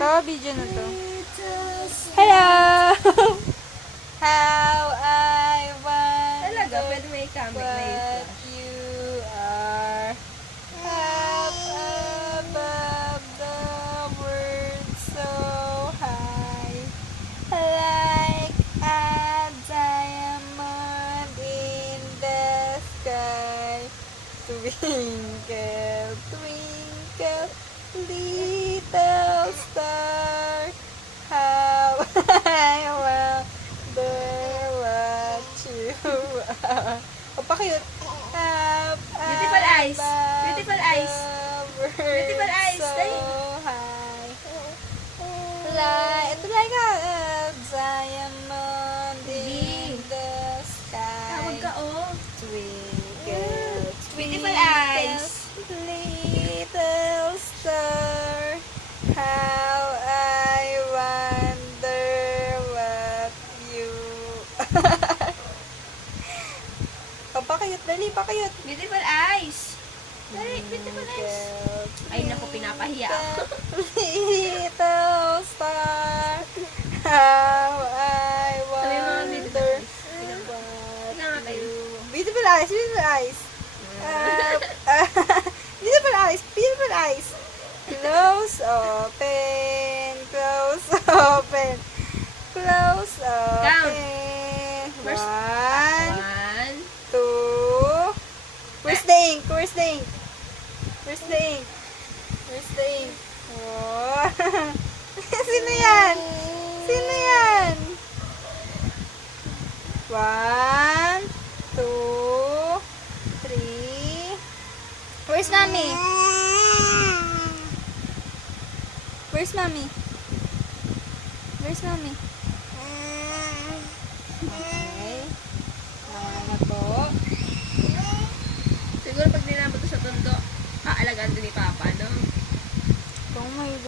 Pa-video na to. Hello! How I wonder Talaga, pwede may camera na what you are. Up above the world so high, like a diamond in the sky. Twinkle, twinkle, little star, how I wonder what you are. O, pa-cute. Beautiful eyes. Beautiful eyes. Beautiful eyes. So Dali. high. Ito like a diamond in the sky. Tawag ka, oh. Twinkle, Beautiful twinkle, eyes. little star, how I wonder what you are. Oh, pakayot, dali, pakayot. Beautiful eyes. Dali, beautiful eyes. Ay, naku, pinapahiya ako. Little star, how I Sabi mo, wonder beautiful. what Tingnan nga kayo. Beautiful eyes, beautiful eyes. Beautiful eyes, beautiful eyes. Close, open, close, open, close, open. First- One, One. two. Where's the ink? Where's the ink? Where's the ink? Where's the ink? Oh. Sino yan? Sino yan? One, two, three. Where's mommy? Where's mommy? Where's mommy? Okay. Mga na to. Siguro pag dinabot sa tondo, aalagaan din ni Papa, no? Kung may